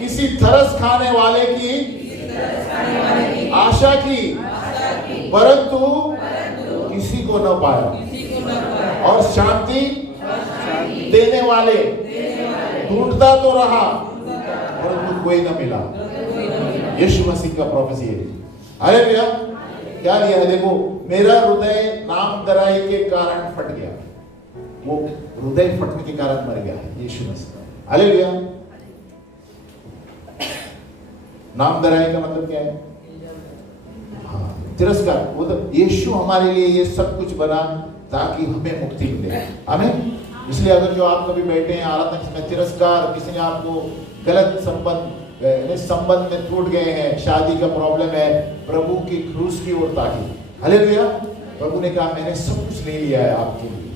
किसी तरस खाने वाले की आशा की, परंतु किसी को न पाया, और शांति देने वाले ढूंढता तो रहा परंतु कोई न मिला। यीशु मसीह का प्रोफेसी है। अरे भैया क्या लिया है, देखो मेरा हृदय नामधराई के कारण फट गया, वो हृदय फटने के कारण मर गया है यीशु मसीह। हालेलुया। नामधराई का मतलब क्या है? हाँ, तिरस्कार। वो तो यीशु हमारे लिए ये सब कुछ बना ताकि हमें मुक्ति मिले। आमीन। इसलिए अगर जो आप कभी बैठे हैं आराधना में तिरस्कार, किसी ने आपको गलत संबंध में टूट गए हैं, शादी का प्रॉब्लम है, प्रभु की क्रूस की ओर ताकि। हालेलुया। प्रभु ने कहा मैंने सब कुछ ले लिया है आपके लिए,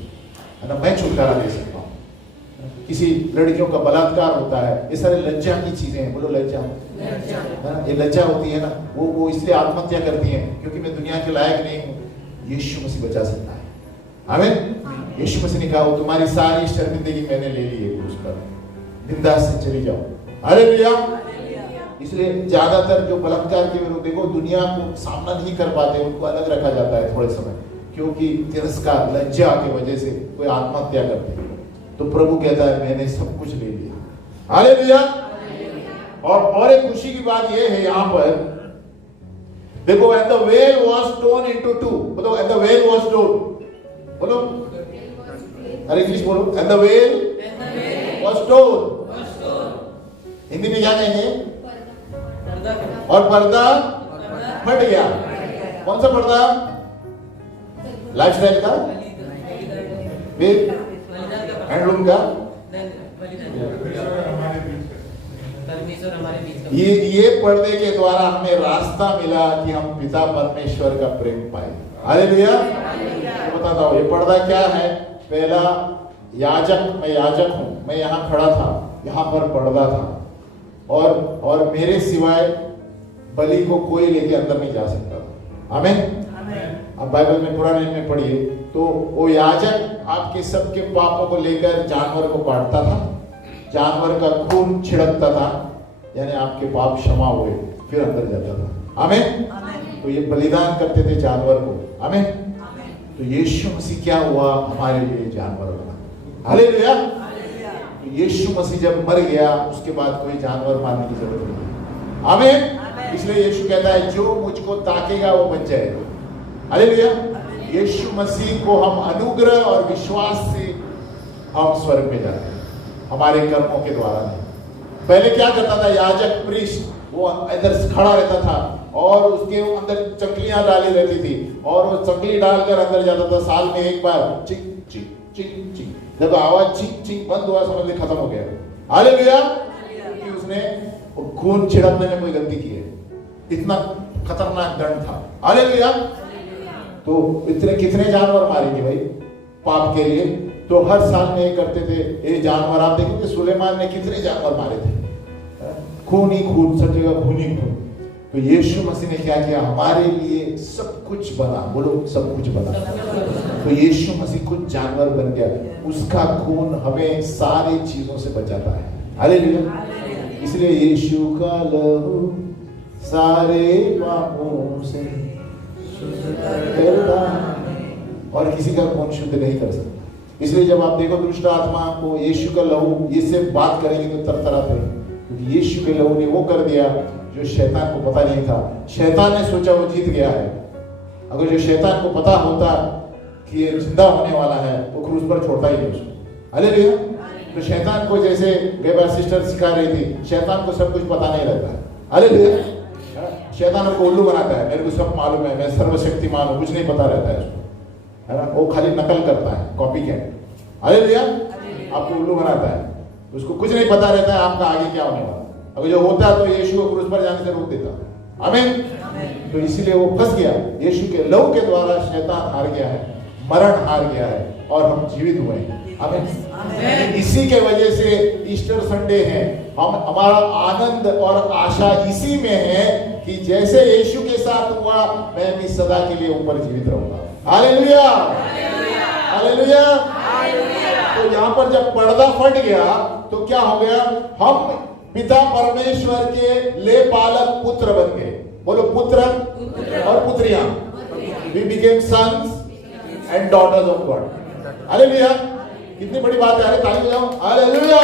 है ना, मैं छुटकारा दे सकता हूँ। किसी लड़कियों का बलात्कार होता है, ये सारे लज्जा की चीजें हैं, बोलो लज्जा, है ना, ये लज्जा होती है ना, वो इसलिए आत्महत्या करती हैं क्योंकि मैं दुनिया के लायक नहीं हूँ। यीशु मसीह बचा सकता है। आमीन। यीशु मसीह ने कहा वो तुम्हारी सारी शर्मिंदगी मैंने ले ली है क्रूस पर, बिंदास से चली जाओ। हालेलुया। इसलिए ज्यादातर जो बलात्कार के विरोध, देखो दुनिया को सामना नहीं कर पाते, उनको अलग रखा जाता है थोड़े समय, क्योंकि तिरस्कार लज्जा की वजह से कोई आत्महत्या करते हैं। तो प्रभु कहता है मैंने सब कुछ ले लिया। हालेलुया। और एक खुशी की बात यह है यहाँ पर, देखो and the veil was torn into two, बोलो and the veil was torn, बोलो अरे इंग्लिश बोलो, and the veil was torn। Hindi में क्या कहेंगे? और पर्दा फट गया। कौन सा पर्दा? लाइफस्टाइल का, हैंडलूम का, ये पर्दे के द्वारा हमें रास्ता मिला कि हम पिता परमेश्वर का प्रेम पाए। हालेलुया। तो बताता हूँ ये पर्दा क्या है। पहला याजक, मैं याजक हूँ, मैं यहाँ खड़ा था, यहाँ पर पर्दा था, और मेरे सिवाय बलि को कोई लेके अंदर नहीं जा सकता था। आमीन। अब बाइबल में पुराने में पढ़िए तो वो याजक आपके सबके पापों को लेकर जानवर को काटता था, जानवर का खून छिड़कता था, यानी आपके पाप क्षमा हुए, फिर अंदर जाता था। आमीन। तो ये बलिदान करते थे जानवर को। आमीन। तो यीशु मसीह क्या हुआ, हमारे लिए जानवर बना। हालेलुया। यीशु मसीह जब मर गया उसके बाद कोई जानवर मारने की जरूरत नहीं। आमीन। इसलिए यीशु कहता है जो मुझको ताकेगा वो बच जाएगा। हालेलुया। यीशु मसीह को हम अनुग्रह और विश्वास से हम स्वर्ग में जाते हैं, हमारे कर्मों के द्वारा नहीं। पहले क्या करता था याजक, प्रीस्ट, वो इधर खड़ा रहता था और उसके अंदर चंगलियां डाली रहती थी और वो चंगली डालकर अंदर जाता था। साल में एक बार चिक चिक चिक चिक, जब आवाज चिक चिक बंद हुआ समझ ली खत्म हो गया। हालेलुया। क्योंकि उसने खून छिड़कने में कोई गलती की है, इतना खतरनाक दंड था। हालेलुया। तो इतने कितने जानवर मारेंगे भाई पाप के लिए? तो हर साल में ये करते थे ये जानवर। आप देखोगे सुलेमान ने कितने जानवर मारे थे, खून ही खून, सब जगह खून ही खून। तो यीशु मसीह ने क्या किया, हमारे लिए सब कुछ बना, बोलो सब कुछ बना। तो यीशु मसीह कुछ जानवर बन गया, उसका खून हमें सारी चीजों से बचाता है। हालेलुया। इसलिए यीशु का लहू सारे पापों से करता और किसी का खून शुद्ध नहीं कर सकता। इसलिए जब आप देखो दुष्ट आत्मा को यीशु का लहू इससे बात करेंगे तो तरतराते हैं, क्योंकि यीशु के लहू ने वो कर दिया जो शैतान को पता नहीं था। शैतान ने सोचा वो जीत गया है। अगर जो शैतान को पता होता कि ये जिंदा होने वाला है वो क्रूस पर छोड़ता ही नहीं उसको। हालेलुया। तो शैतान को जैसे बेबा सिस्टर सिखा रही थी, शैतान को सब कुछ पता नहीं रहता है। हालेलुया। शैतान को उल्लू बनाता है, मेरे को सब मालूम है, मैं सर्वशक्तिमान हूं, कुछ नहीं पता रहता है उसको, है ना, वो खाली नकल करता है, कॉपी कैट। हालेलुया। आपको उल्लू बनाता है, उसको कुछ नहीं पता रहता है आपका आगे क्या होने वाला। अगर जो होता है तो यीशु को क्रूस पर जाने से रोक देता। आमीन। तो इसीलिए वो फंस गया। यीशु के लहू के द्वारा शैतान हार गया है, मरण हार गया है और हम जीवित हुए हैं। आमीन। इसी के वजह से ईस्टर संडे है। हम हमारा आनंद और आशा इसी में है कि जैसे यीशु के साथ हुआ, मैं भी सदा के लिए ऊपर जीवित रहूंगा। Hallelujah, hallelujah. तो यहाँ पर जब पर्दा फट गया तो क्या हो गया? हम पिता परमेश्वर के ले पालक पुत्र बन गए। बोलो पुत्र और पुत्रियां। We became sons and daughters of God. Hallelujah. कितनी बड़ी बात है, अरे ताली बजाओ, हालेलुया।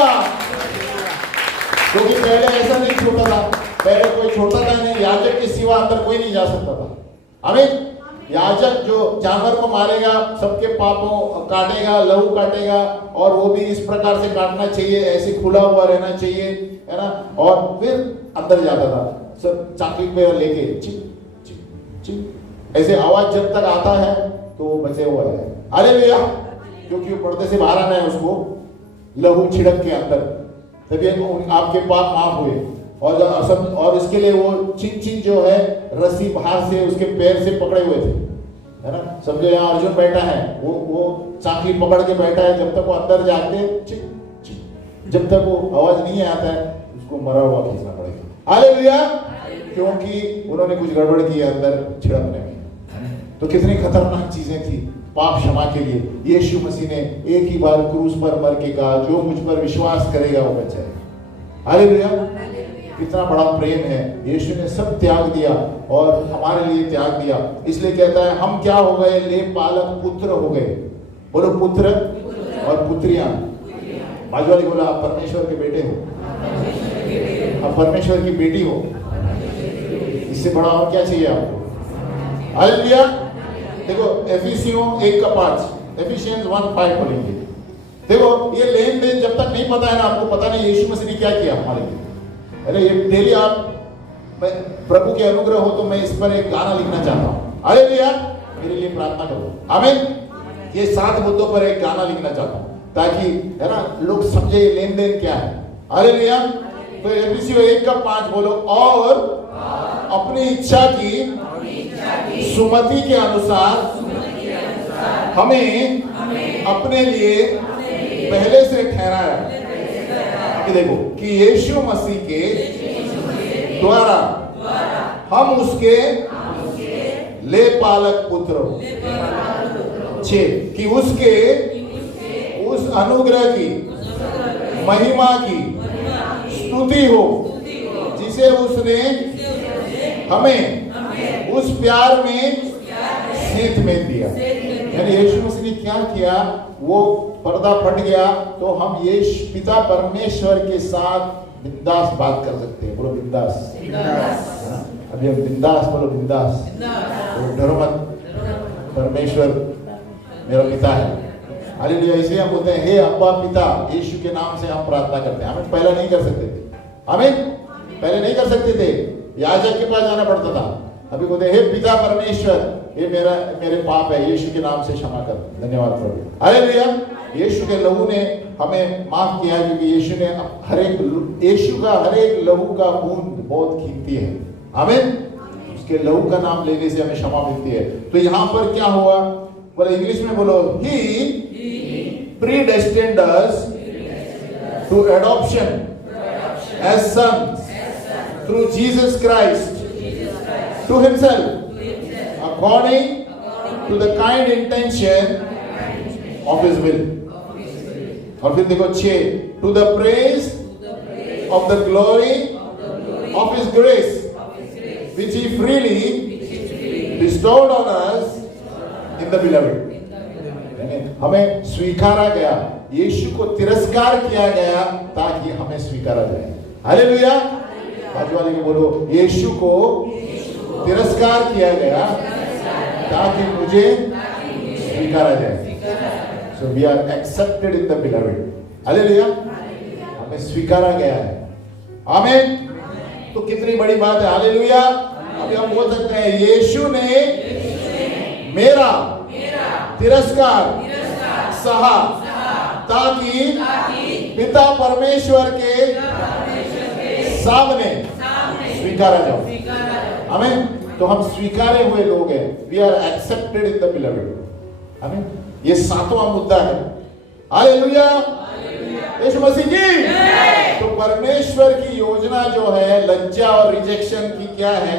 क्योंकि पहले ऐसा नहीं छोटा था, पहले कोई छोटा था नहीं, याजक के सिवा अंदर कोई नहीं जा सकता था। आमीन। याजक जो जानवर को मारेगा, सबके पापों काटेगा, लहू काटेगा, और वो भी इस प्रकार से काटना चाहिए, ऐसे खुला हुआ रहना चाहिए, है ना, और फिर अंदर जाता था सब चाकली पे लेके चिप चिप चिप, ऐसे आवाज जब तक आता है तो वो बचे हुआ है। हालेलुया। क्योंकि वो पर्दे से बाहर आना है, उसको लहू छिड़क के अंदर, तभी आपके पाप माफ हुए। और इसके लिए वो चिन जो है रस्सी बाहर से उसके पैर से पकड़े हुए थे, है ना। समझो यहाँ अर्जुन बैठा है, वो चाकली पकड़ के बैठा है, जब तक वो अंदर जाके जब तक वो आवाज नहीं आता है, उसको मरा हुआ खींचना पड़ेगा। हालेलुया। क्योंकि उन्होंने कुछ गड़बड़ की अंदर छिड़कने में। तो कितनी खतरनाक चीजें थी पाप क्षमा के लिए। यीशु मसीह ने एक ही बार क्रूस पर मर के कहा, जो मुझ पर विश्वास करेगा वो बचेगा। हालेलुया। कितना बड़ा प्रेम है। यीशु ने सब त्याग दिया और हमारे लिए त्याग दिया। इसलिए कहता है हम क्या हो गए? ले पालक पुत्र हो गए। बोलो पुत्र और पुत्रियां। बाजू वाली बोला आप परमेश्वर के बेटे हो, आप परमेश्वर की बेटी हो। इससे बड़ा और क्या चाहिए आपको? हालेलुया। देखो एफिसियों 1:5, एफिशियंस 1:5 पढ़ेंगे। देखो ये लेन देन जब तक नहीं पता है ना, आपको पता नहीं यीशु मसीह ने क्या किया हमारे लिए। अरे ये डेली आप प्रभु के अनुग्रह हो तो मैं इस पर एक गाना लिखना चाहता हूँ। हालेलुया। मेरे लिए प्रार्थना करो। आमीन। ये 7 मुद्दों पर एक गाना लिखना चाहता हूँ ताकि, है ना, लोग समझे ये लेन देन क्या है। हालेलुया। तो एफिसियों 1:5 बोलो, और अपनी इच्छा की सुमति के अनुसार हमें अपने लिए पहले से ठहराया। देखो कि यीशु मसीह के द्वारा हम उसके ले पालक पुत्र हो। 6 कि उसके उस अनुग्रह की महिमा की स्तुति हो जिसे उसने हमें उस प्यार में सेंध में दिया। यानी यीशु मसीह ने क्या किया? वो पर्दा फट गया तो हम यीशु पिता परमेश्वर के साथ बिंदास बात कर सकते हैं। बोलो बिंदास। अभी हम बिंदास, बोलो बिंदास। डरो मत, परमेश्वर मेरा पिता है। हालेलुया। इसलिए हम बोलते हैं हे अब्बा पिता, यीशु के नाम से हम प्रार्थना करते हैं। हमें पहले नहीं कर सकते थे। हमें पहले नहीं कर सकते थे, याजक के पास जाना पड़ता था। अभी बोलते हे पिता परमेश्वर, ये मेरे पाप है, यीशु के नाम से क्षमा कर। धन्यवाद प्रभु। हालेलुया। यीशु के लहू ने हमें माफ किया, क्योंकि यीशु ने यीशु का हर एक लहू का बूंद बहुत कीमती है। आमीन। उसके लहू का नाम लेने से हमें क्षमा मिलती है। तो यहाँ पर क्या हुआ? बोलो इंग्लिश में बोलो, ही predestined us to adoption as sons through Jesus Christ to himself according to the kind intention of his will। और फिर देखो 6 to the praise of the glory of his grace which he freely bestowed on us in the beloved। हमें स्वीकारा गया, यीशु को तिरस्कार किया गया ताकि हमें स्वीकारा जाए। हालेलुया। बाजू वाले को बोलो यीशु को तिरस्कार किया गया ताकि मुझे स्वीकारा जाए। So we are accepted in the beloved। Hallelujah. हमें स्वीकारा गया है। आमीन। तो कितनी बड़ी बात है। हालेलुया। अभी हम बोल सकते हैं यीशु ने मेरा तिरस्कार सहा ताकि पिता परमेश्वर के सामने स्वीकारा जाओ। आमीन। तो हम स्वीकारे हुए लोग हैं। We are accepted in the beloved. आमीन। ये 7वां मुद्दा है। हालेलुया, यीशु मसीह की। तो परमेश्वर की योजना जो है लज्जा और रिजेक्शन की क्या है,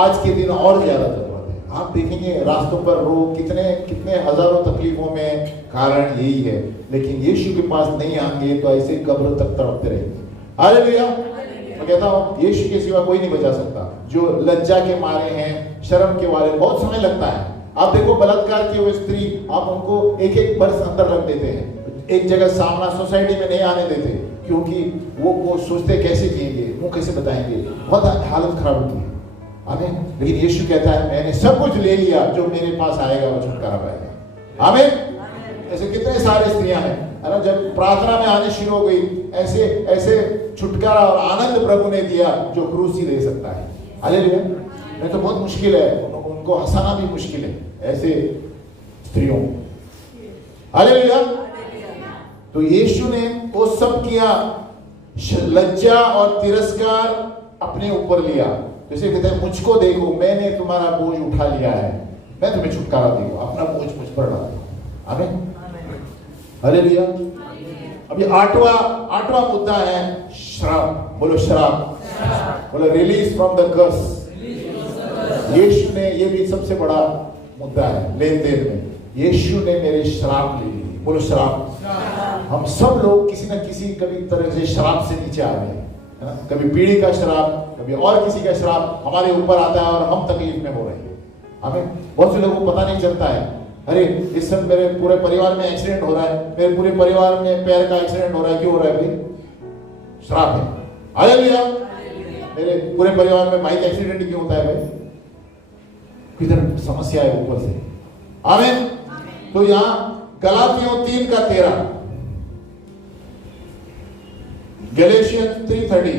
आज के दिन और ज्यादा जरूरत है। आप देखेंगे रास्तों पर लोग कितने हजारों तकलीफों में कारण यही है, लेकिन यीशु के पास नहीं आएंगे तो ऐसे कब्र तक तड़पते रहेंगे। हालेलुया। मैं कहता हूँ यीशु के सिवा कोई नहीं बचा सकता। जो लज्जा के मारे हैं, शर्म के मारे, बहुत समय लगता है। आप देखो बलात्कार की हुई स्त्री, आप उनको एक वर्ष अंदर रख देते हैं, एक जगह सामना सोसाइटी में नहीं आने देते, क्योंकि वो सोचते कैसे जिएंगे, मुंह कैसे बताएंगे, बहुत हालत खराब होती है। आमीन। लेकिन यीशु कहता है मैंने सब कुछ ले लिया, जो मेरे पास आएगा वो छुटकारा पाएगा। आमीन। ऐसे कितने सारे स्त्रियां हैं, है ना, जब प्रार्थना में आने शुरू हो गई, ऐसे छुटकारा और आनंद प्रभु ने दिया जो क्रूस ही दे सकता है। हालेलुया। नहीं तो बहुत मुश्किल है, उनको हंसाना भी मुश्किल है ऐसे स्त्रियों। हालेलुया। तो यीशु ने वो सब किया, लज्जा और तिरस्कार अपने ऊपर लिया। जैसे कहते हैं मुझको देखो, मैंने तुम्हारा बोझ उठा लिया है, मैं तुम्हें छुटकारा दूंगा, अपना बोझ मुझ पर डाल। आमीन। हालेलुया। अभी आठवां मुद्दा है श्राप। बोलो श्राप। बोलो रिलीज फ्रॉम द कर्स। यीशु ने, ये भी सबसे बड़ा मुद्दा है लेन देन में, यीशु ने मेरे श्राप ले लिए। बोलो श्राप। हम सब लोग किसी न किसी कभी तरह से श्राप से नीचे आ रहे हैं, है ना। कभी पीढ़ी का श्राप, कभी और किसी का श्राप हमारे ऊपर आता है और हम तकलीफ में हो रहे हैं। हमें बहुत से लोगों को पता नहीं चलता है, अरे इस सब मेरे पूरे परिवार में एक्सीडेंट हो रहा है, मेरे पूरे परिवार में पैर का एक्सीडेंट हो रहा है, क्यों हो रहा है भाई? श्राप है। हालेलुया। मेरे पूरे परिवार में बाइक एक्सीडेंट क्यों होता है भाई? किधर समस्या है ऊपर से। आमीन। तो यहाँ गलातियों 3:13, गैलेशियंस 3:30,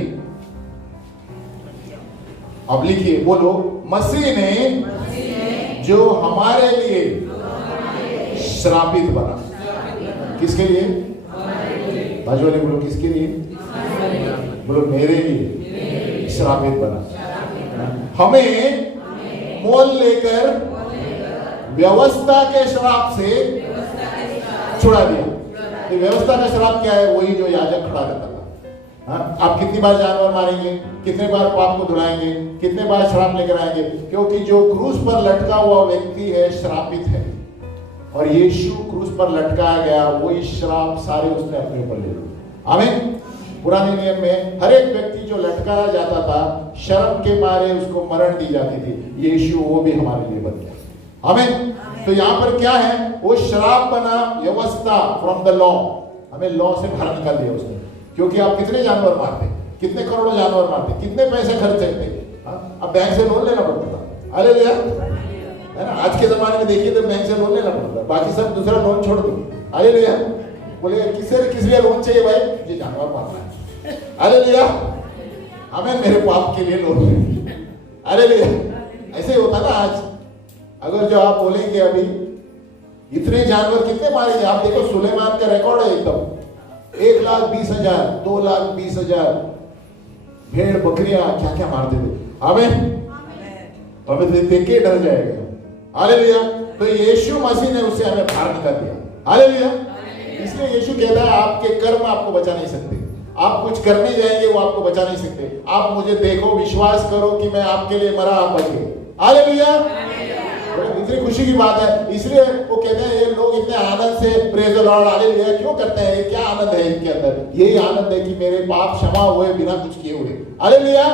अब लिखिए, बोलो मसीह ने जो हमारे लिए श्रापित बना। किसके लिए? बाजू वाले बोलो किसके लिए? बोलो मेरे लिए श्रापित बना। हमें मोल लेकर व्यवस्था के श्राप से छुड़ा दिया। तो व्यवस्था का श्राप क्या है? वही जो याजक खड़ा रहता था। हाँ, आप कितनी बार जानवर मारेंगे, कितने बार पाप को धुलाएंगे, कितने बार श्राप लेकर आएंगे? क्योंकि जो क्रूस पर लटका हुआ व्यक्ति है श्रापित है, और यीशु क्रूस पर लटकाया गया, वही श्राप सारे उसने अपने ऊपर ले लिया। आमीन। पुराने नियम में हर एक व्यक्ति जो लटकाया जाता था, शर्म के मारे उसको मरण दी जाती थी। यीशु वो भी हमारे लिए बन गया। आमीन। तो यहाँ पर क्या है? वो श्राप बना, व्यवस्था फ्रॉम द लॉ, हमें लॉ से बाहर निकाल दिया उसने। क्योंकि आप कितने जानवर मारते, कितने करोड़ों जानवर मारते, कितने पैसे खर्च करते, अब बैंक से लोन लेना पड़ता था। हालेलुया, है ना। आज के जमाने में देखिए तो बैंक से लोन लेना पड़ता है, बाकी सब दूसरा लोन छोड़ दो। हालेलुया। बोले किस लिए लोन चाहिए भाई? ये जानवर मारना है। हालेलुया। हमें मेरे पाप के लिए लोन लेंगे। हालेलुया। ऐसे ही होता ना आज। अगर जो आप बोलेंगे अभी इतने जानवर कितने मारेंगे, आप देखो सुलेमान का रिकॉर्ड है एकदम, 1,20,000, 2,20,000 भेड़ बकरियां क्या क्या मारते थे। हमें देख के डर जाएगा। हालेलुया। तो यीशु मसीह ने उससे हमें बाहर निकाल दिया। हालेलुया। इसलिए यीशु कहता है आपके कर्म आपको बचा नहीं सकते, आप कुछ करने जाएंगे वो आपको बचा नहीं सकते। आप मुझे देखो, विश्वास करो कि मैं आपके लिए मरा, आप बच गए। हालेलुया। इतनी खुशी की बात है। इसलिए वो कहते हैं ये लोग इतने आनंद से प्रेज द लॉर्ड हालेलुया क्यों करते हैं? ये क्या आनंद है इनके अंदर? यही आनंद है कि मेरे पाप क्षमा हुए बिना कुछ किए हुए। हालेलुया।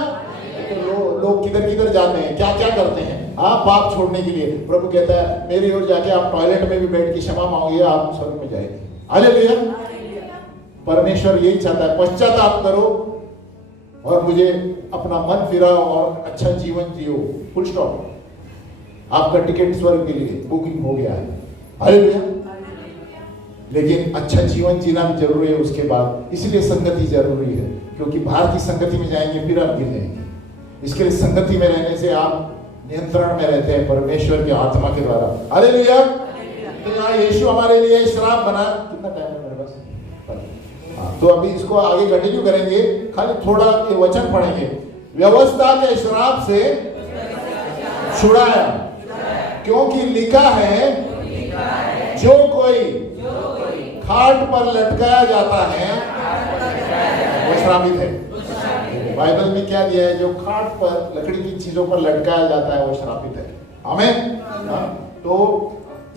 तो लोग किधर किधर जाते हैं, क्या क्या करते हैं पाप छोड़ने के लिए। प्रभु कहता है मेरी ओर जाके आप टॉयलेट में भी बैठ के क्षमा मांगिए, आप स्वर्ग में जाएंगे। हालेलुया। परमेश्वर यही चाहता है, पश्चाताप करो और मुझे अपना मन फिराओ और अच्छा जीवन जियो। Full stop. आपका टिकट स्वर्ग के लिए बुकिंग हो गया है। हालेलुया। लेकिन अच्छा जीवन जीना भी जरूरी है उसके बाद, इसलिए संगति जरूरी है, क्योंकि बाहर की संगति में जाएंगे फिर आप गिर जाएंगे। इसके लिए संगति में रहने से आप नियंत्रण में रहते हैं परमेश्वर की आत्मा के द्वारा। हालेलुया। तो यहाँ यीशु हमारे लिए श्राप बना। कितना टाइम है मेरे पास? हाँ, तो अभी इसको आगे कंटिन्यू करेंगे, खाली थोड़ा ये वचन पढ़ेंगे। व्यवस्था के श्राप से छुड़ाया, क्योंकि लिखा है जो कोई खाट पर लटकाया जाता है वो श्रापित है। बाइबल में क्या दिया है? जो खाट पर लकड़ी की चीजों पर लटकाया जाता है वो श्रापित है। आमीन। तो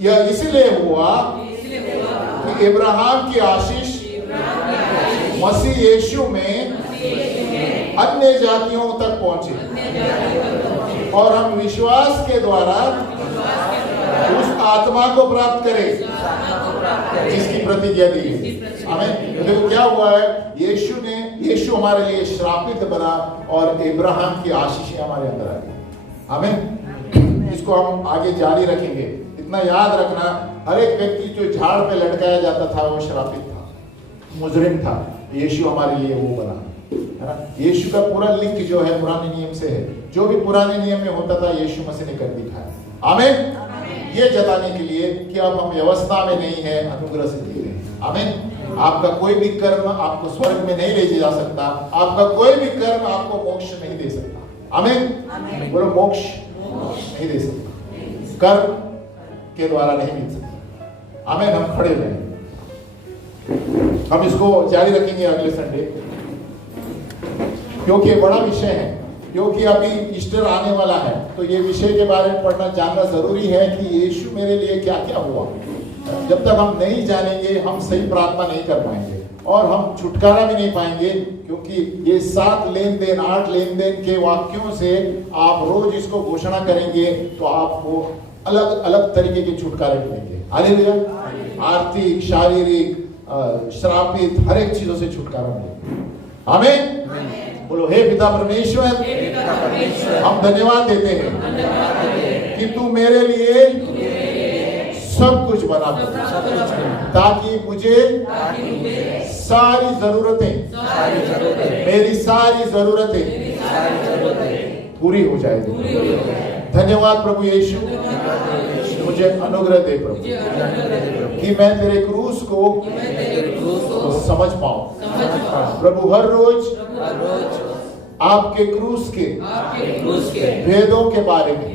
यह इसलिए हुआ कि इब्राहिम की आशीष मसीह यीशु में अन्य जातियों तक पहुंचे और हम विश्वास के द्वारा उस आत्मा को प्राप्त करें जिसकी प्रतिज्ञा दी गई। आमीन। देखो क्या हुआ है, यीशु हमारे लिए श्रापित बना और इब्राहिम की आशीष हमारे अंदर आ गई। आमीन। इसको हम आगे जारी रखेंगे। इतना याद रखना, हर एक व्यक्ति जो झाड़ पे लटकाया जाता था वो श्रापित था, मुजरिम था। यीशु हमारे लिए वो बना, है ना। यीशु का पूरा लिंक जो है पुराने नियम से है। जो भी पुराने नियम में होता था यीशु मसीह ने कर दिखाया। आमीन। ये जताने के लिए कि अब हम व्यवस्था में नहीं है, अनुग्रह से जी रहे हैं। आमीन। आपका कोई भी कर्म आपको स्वर्ग में नहीं ले जा सकता, आपका कोई भी कर्म आपको मोक्ष नहीं दे सकता। आमीन। बोलो मोक्ष नहीं दे सकता, कर्म के द्वारा नहीं मिल सकता। आमीन। हम खड़े रहें, हम इसको जारी रखेंगे अगले संडे, क्योंकि बड़ा विषय है। क्योंकि अभी ईस्टर आने वाला है, तो ये विषय के बारे में पढ़ना जानना जरूरी है कि यीशु मेरे लिए क्या क्या हुआ। जब तक हम नहीं जानेंगे हम सही प्रार्थना नहीं कर पाएंगे और हम छुटकारा भी नहीं पाएंगे, क्योंकि ये 7 लेन देन 8 लेन देन के वाक्यों से आप रोज इसको घोषणा करेंगे तो आपको अलग अलग तरीके के छुटकारे मिलेंगे। हालेलुया। आर्थिक, शारीरिक, श्रापित, हर एक चीजों से छुटकारा मिलेगा। आमीन। बोलो हे पिता परमेश्वर, हम धन्यवाद देते हैं कि तू मेरे लिए सब कुछ बना ताकि मुझे सारी जरूरतें, मेरी सारी जरूरतें पूरी हो जाएगी। धन्यवाद प्रभु यीशु, मुझे अनुग्रह दे प्रभु कि मैं तेरे क्रूस को समझ पाऊं। प्रभु हर रोज आपके क्रूस के भेदों के बारे में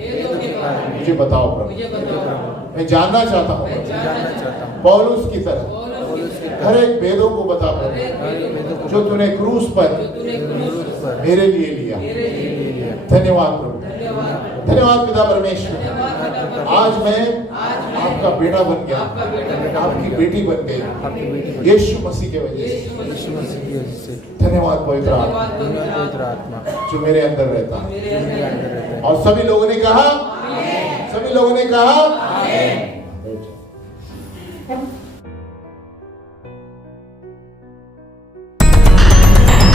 मुझे बताओ प्रभु। मैं जानना चाहता हूँ पौलुस की तरह हर एक भेदों को बता प्रभु जो तूने क्रूस पर मेरे लिए लिया। धन्यवाद प्रभु, धन्यवाद पिता परमेश्वर। आज मैं आपका बेटा बन गया, आपकी बेटी बन गई यीशु मसीह के वजह से। धन्यवाद पवित्र आत्मा जो मेरे अंदर रहता है। और सभी लोगों ने कहा, सभी लोगों ने कहा